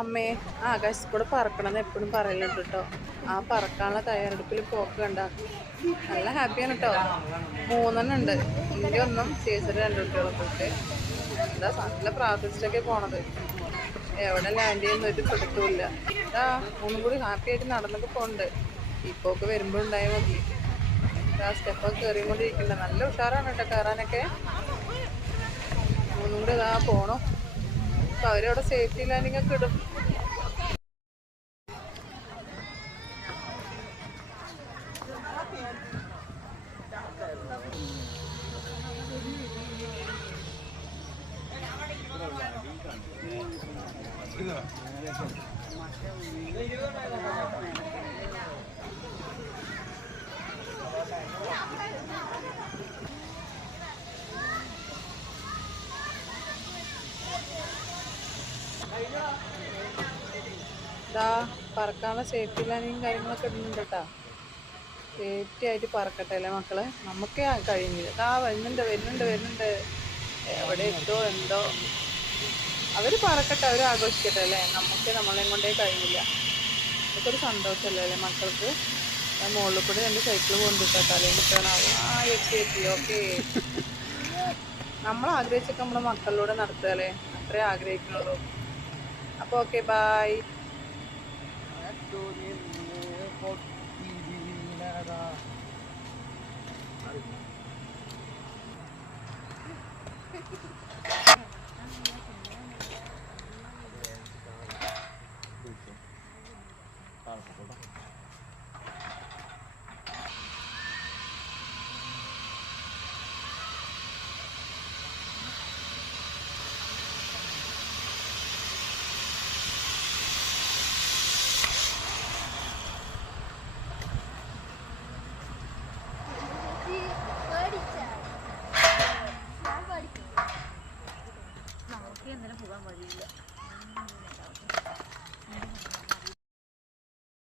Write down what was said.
അമ്മേ ആകാശത്ത് കൂടെ പറക്കണമെന്ന് എപ്പോഴും പറയലുണ്ട് കേട്ടോ. ആ പറക്കാനുള്ള തയ്യാറെടുപ്പിൽ പോക്ക് കണ്ട നല്ല ഹാപ്പിയാണ് കേട്ടോ. 3 ഉണ്ട്. എൻ്റെ ഒന്നും ചേച്ചിയുടെ 2 കുട്ടികളൊക്കെ എന്താ നല്ല പ്രാർത്ഥിച്ചിട്ടൊക്കെ പോണത്. എവിടെ ലാൻഡ് ചെയ്യുന്ന ഒരു പിടുത്തമില്ല. എന്താ 3 കൂടി ഹാപ്പി ആയിട്ട് നടന്നൊക്കെ പോണ്ട്. ഇപ്പൊക്കെ വരുമ്പോഴുണ്ടായാൽ മതി. ആ സ്റ്റെപ്പൊക്കെ കയറിക്കൊണ്ടിരിക്കണ്ട. നല്ല ഉഷാറാണ് കേട്ടോ കയറാനൊക്കെ. 3 കൂടി ഇതാ പോണു. അപ്പൊ അവരവിടെ സേഫ്റ്റി ലാൻഡിങ് ഒക്കെ ഇടും. ഇതാ പറക്കാനുള്ള സേഫ്റ്റി ലാൻഡിങ് കാര്യങ്ങളൊക്കെ ഇടുന്നുണ്ട് കേട്ടോ. സേഫ്റ്റി ആയിട്ട് പറക്കട്ടെ അല്ലേ മക്കളെ. നമുക്കേ കഴിയുന്നില്ല. ഇതാ വരുന്നുണ്ട്. എവിടെ എത്തോ എന്തോ. അവർ പറക്കട്ടെ, അവർ ആഘോഷിക്കട്ടെ അല്ലേ. നമുക്ക് നമ്മളെയും കൊണ്ടേ കഴിയില്ല. അതൊക്കെ സന്തോഷമല്ലേ അല്ലേ മക്കൾക്ക്. മുകളിൽ കൂടെ 2 സൈക്കിൾ കൊണ്ടിട്ടോ തലയും കിട്ടണം. എത്തി ഓക്കെ. നമ്മൾ ആഗ്രഹിച്ചൊക്കെ നമ്മുടെ മക്കളിലൂടെ നടത്തുക അല്ലേ. അത്രേ ആഗ്രഹിക്കുന്നുള്ളൂ. അപ്പോൾ ഓക്കെ ബൈ. നമുക്ക് എന്തിനും പോകാൻ വഴിയില്ല.